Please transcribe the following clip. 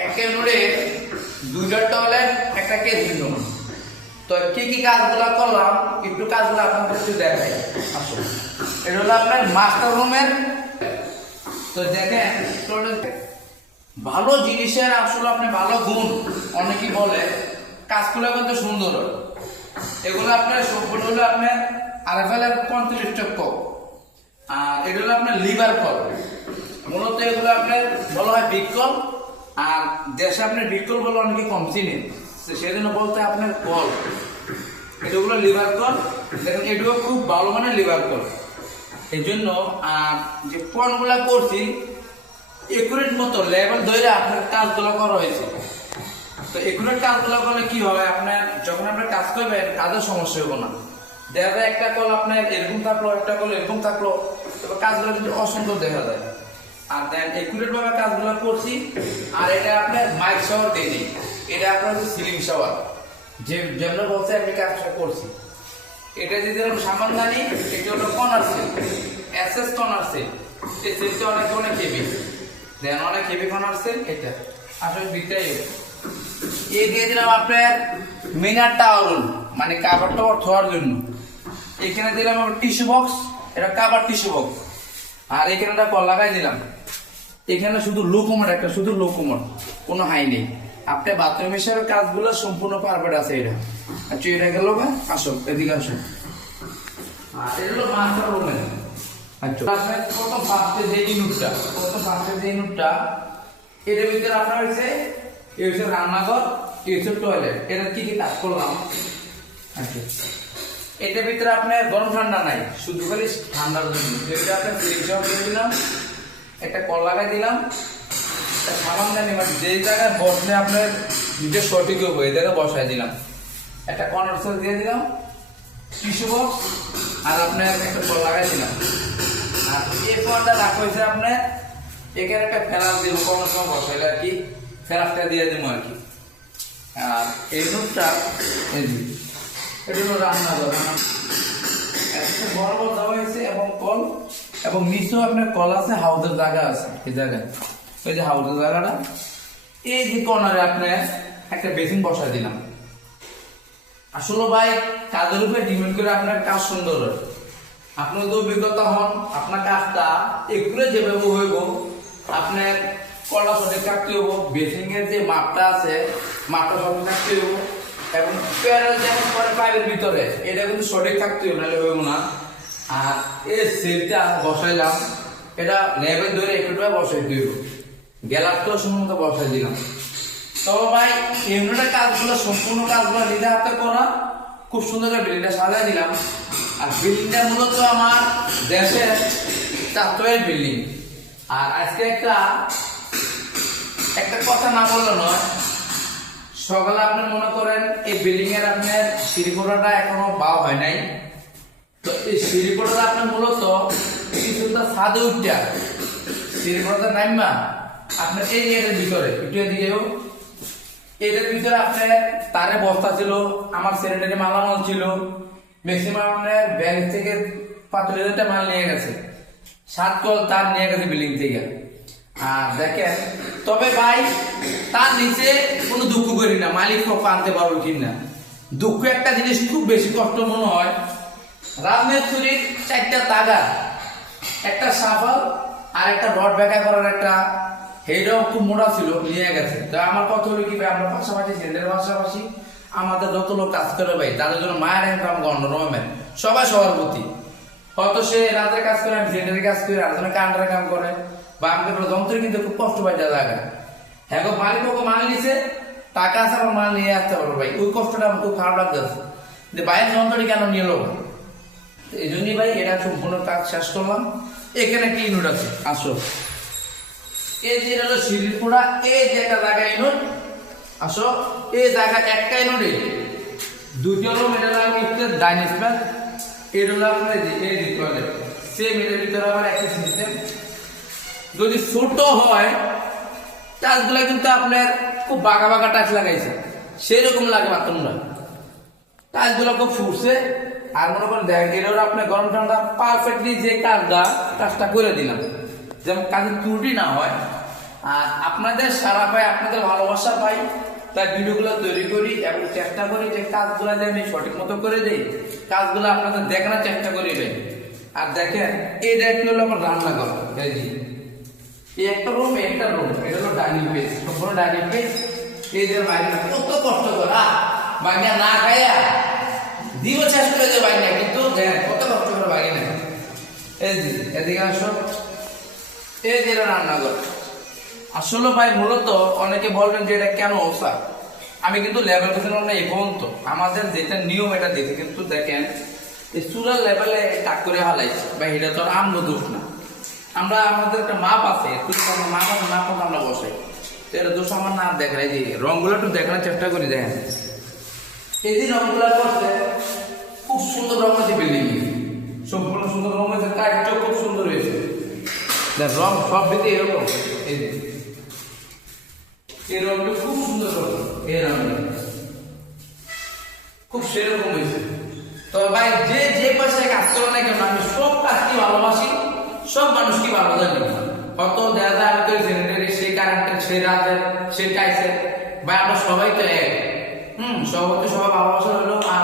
একটা ইউনিটে দুইটা টয়লেট একটা কেসিং রুম। তো কি কি কাজগুলো করলাম একটু কাজগুলো আপনাদের একটু দেখাই। আসলে এটা হলো আপনার মাস্টার রুমের। তো দেখেন ভালো জিনিসের আসলে আপনি ভালো গুণ অনেকেই বলে কাজগুলো কিন্তু সুন্দর হয়। এগুলো আপনার সম্পূর্ণ হলো আপনার RFL এর 35 টক্ক। আর এটা হলো আপনার লিভার কল। মূলত এগুলো আপনার বলা হয় বিটকল। আর দেশে আপনার বিটকল বলে অনেকে কম চিনেন, সেজন্য বলতে আপনার কল এগুলো লিভার কল। দেখেন এটাও খুব ভালো মানের লিভার কল। এই জন্য যে পয়েন্টগুলো করছি একুরেট মতো লেভেল ধরে আপনার কাজগুলো করা হয়েছে। তো একুরেট কাজগুলো করলে কি হবে, আপনার যখন আপনার কাজ করবেন কাজের সমস্যা হবে না। দেখা যায় একটা কল আপনার এরকম থাকলো, একটা কল এরকম থাকলো, তবে কাজগুলো কিন্তু অসুন্দর দেখা যায়। আর দেন একুরেট ভাবে কাজগুলো করছি। আর এটা আপনার মাইক শাওয়ার দেয়নি, এটা আপনার হচ্ছে সিলিং শাওয়ার। যেমন বলছে আমি কাজটা করছি। এটা যদি আমি সামান্যানি, এটা হলো corner cell, SS corner cell. এই সেলটা অনেক হেভি, দেন অনেক হেভি কর্নার সেল। এটা আসলে বিটাই এই দিয়ে দিলাম আপনার মিনার টাওয়াল, মানে কাভারটা ধোয়ার জন্য। এখানে দিলাম আমার টিস্যু বক্স, এটা কাভার টিস্যু বক্স। আর এখানে একটা কল লাগাই দিলাম। এখানে শুধু লো কমোড, একটা শুধু লো কমোড, কোনো হাই নেই। আপনার বাথরুম হিসেবে কাজগুলো সম্পূর্ণ পারফেক্ট আছে। এটা আচ্ছা, এটা গেল বা আসো এদিকে আসো। আর এটা হলো মাস্টার রুমের। আচ্ছা, প্রথম ফার্স্টে যে ইউনিটটা এটার ভিতরে আপনার হচ্ছে এই হচ্ছে রান্নাঘর, এই হচ্ছে টয়লেট। এটা কি কি কাজ করলাম। আচ্ছা, এটার ভিতরে আপনার গরম ঠান্ডা নাই, শুধু খালি ঠান্ডার জন্য। এটা আপনার সিলিং শাওয়ার দিয়ে দিলাম, একটা কল লাগাই দিলাম, সাবান জানি মানে যে জায়গায় বসলে আপনার দুটো সঠিক হবে এই জায়গায় বসাই দিলাম। একটা কর্নার সেল দিয়ে দিলাম, টিস্যু বক্স, আর আপনার একটা কল লাগাই দিলাম। আর এই ফোনটা রাখা হয়েছে আপনার এখানে একটা ফেলাস দিব, কোনো সময় বসাইলে আর কি ফেলাসটা দিয়ে দেবো আর কি। আর এই নোটটা এটা হলো রান্নাঘর, একটা বড় বড় দেওয়া হয়েছে এবং কল, এবং নিচেও আপনার কল আছে, হাউসের জায়গা আছে এই জায়গায়। ওই যে হাউসের জায়গাটা, এই যে কর্নারে আপনার একটা বেসিন বসাই দিলাম। আসলে ভাই কাজের উপরে ডিপেন্ড করে আপনার কাজ সুন্দর হয়। আপনার যদি অভিজ্ঞতা হন, আপনার কাজটা একটু যেভাবে হইব, আপনার কলটা সঠিক থাকতে হইব, বেসিং এর যে মাপটা আছে মাপটা সঠিক থাকতে হইব, এবং প্যানেল যেমন করে পাইপের ভিতরে এটা কিন্তু সঠিক থাকতে হইব, নাহলে হইব না। আর এই সেলটা বসাইলাম, এটা লেভেল ধরে একটু বসাই দিব, গ্যালাসটাও সম্ভবত বসাই দিলাম। তবে ভাই ইউনিটের কাজগুলো সম্পূর্ণ কাজগুলো নিজে হাতে করা, খুব সুন্দর করে বিল্ডিংটা সাজাই দিলাম। আর বিল্ডিংটা মূলত আমার দেশের 4 বিল্ডিং। আর আজকে একটা কথা না বললে নয়, সকালে আপনি মনে করেন এই বিল্ডিং এর আপনার সিঁড়িপোড়াটা এখনো বাও হয় নাই। তো এই সিঁড়িপোড়াটা আপনার মূলত কিছুটা ছাদে উঠা সিঁড়িপোড়াটা নামবা আপনার এই এর ভিতরে একটু এদিকেও এটার ভিতরে আপনার তারে বস্তা ছিল, আমার স্যানিটারি মালামাল ছিল, ম্যাক্সিমাম আপনার ব্যাংক থেকে 5,000 মাল নিয়ে গেছে, 7 কল তার নিয়ে গেছে বিল্ডিং থেকে। আর দেখেন, তবে ভাই তার নিচে কোনো দুঃখ করি না, মালিক কখন আনতে পারবো কিনা। দুঃখ একটা জিনিস খুব বেশি কষ্ট মনে হয়, রাজমিস্ত্রির 4টা তাগা, একটা সাফল আর একটা রড বেঁকা করার একটা হেডও খুব মোটা ছিল, নিয়ে গেছে। তো আমার কথা হলো কি ভাই, আমরা পাশাপাশি সেন্টারের পাশাপাশি আমাদের যত লোক কাজ করে ভাই, তাদের জন্য মায়ের ইনকাম গণরমের সবাই সবার প্রতি। হয়তো সে রাতের কাজ করে, আমি সেন্টারের কাজ করি, আর জন্য কান্ডার কাম করে, বা আমাকে যন্ত্রে কিন্তু খুব কষ্ট পাই যা জায়গা। হ্যাঁ গো, মালিক ওকে মাল নিছে, টাকা আছে, আমার মাল নিয়ে আসতে পারবো ভাই, ওই কষ্টটা আমার খুব খারাপ লাগতেছে যে বাইরের যন্ত্রটি কেন নিয়ে এলো। এই জন্যই ভাই এটা সম্পূর্ণ কাজ শেষ করলাম। এখানে কি ইউনিট আছে আসো, এই যে হলো সিঁড়ির পোড়া, এই যে একটা জায়গা ইউনিট আসো, এই জায়গা একটা ইউনিটে 2টা রুম, এটা লাগবে ডাইনিং স্পেস, এটা হলো আপনার এই যে টয়লেট, সেম এটার ভিতরে আবার একটা সিস্টেম। যদি ছোট হয় টাচগুলো কিন্তু আপনার খুব বাঁকা বাঁকা টাচ লাগাইছে, সেরকম লাগে বাথরুমটা, টাচগুলো খুব ফুটছে। আর মনে করেন দেখেন এটাও আপনার গরম ঠান্ডা পারফেক্টলি যে কাজটা করে দিলাম, যেমন কাজের ত্রুটি না হয়। আর আপনাদের সারা পাই, আপনাদের ভালোবাসা পাই, তাই ভিডিওগুলো তৈরি করি এবং চেষ্টা করি যে কাজগুলো যে আমি সঠিক মতো করে দিই, কাজগুলো আপনাদের দেখানোর চেষ্টা করি ভাই। আর দেখেন এই দেখতে হলো আমার রান্নাঘর, এই একটা রুম এটা হলো ডাইনিং পেজ, সম্পূর্ণ ডাইনিং পেজ। এই যে বাইরে কত কষ্ট করে বাইরে না খাইয়া দিব চেষ্টা করে বাইরে, কিন্তু দেখ কত কষ্ট করে বাইরে না। এই যে এদিকে আসো, এই যে রান্নাঘর। আসলে ভাই মূলত অনেকে বলবেন যে এটা কেন স্যার, আমি কিন্তু লেভেল করছিলাম না এই পর্যন্ত, আমাদের যেটা নিয়ম এটা দেখে কিন্তু দেখেন এই চুলার লেভেলে টাক করে হালাইছে ভাই, এটা তো আর আমনো দোষ না। আমরা আমাদের একটা মাপ আছে, মাপ আছে, মাপ মতো আমরা বসাই, তো এটা দোষ আমার না দেখাই। যে রংগুলো একটু দেখানোর চেষ্টা করি, দেখেন এই যে রংগুলো করছে খুব সুন্দর রং আছে, বিল্ডিং সম্পূর্ণ সুন্দর রং আছে, কাঠটাও খুব সুন্দর হয়েছে। দেখ রং সব দিকে এরকম, এই যে এই রংটা খুব সুন্দর রং, এই রংটা খুব সেরকম হয়েছে। তো ভাই যে যে পাশে কাজ করে না কেন, আমি সব কাজকে ভালোবাসি, সব মানুষকে ভালো জানি। কত দেখা যায় আমি তো জেনারেটরি, সেই কারেন্টের, সেই রাতের, সেই টাইসের, ভাই আমরা সবাই তো এক। সবাইকে সবাই ভালোবাসা হলো। আর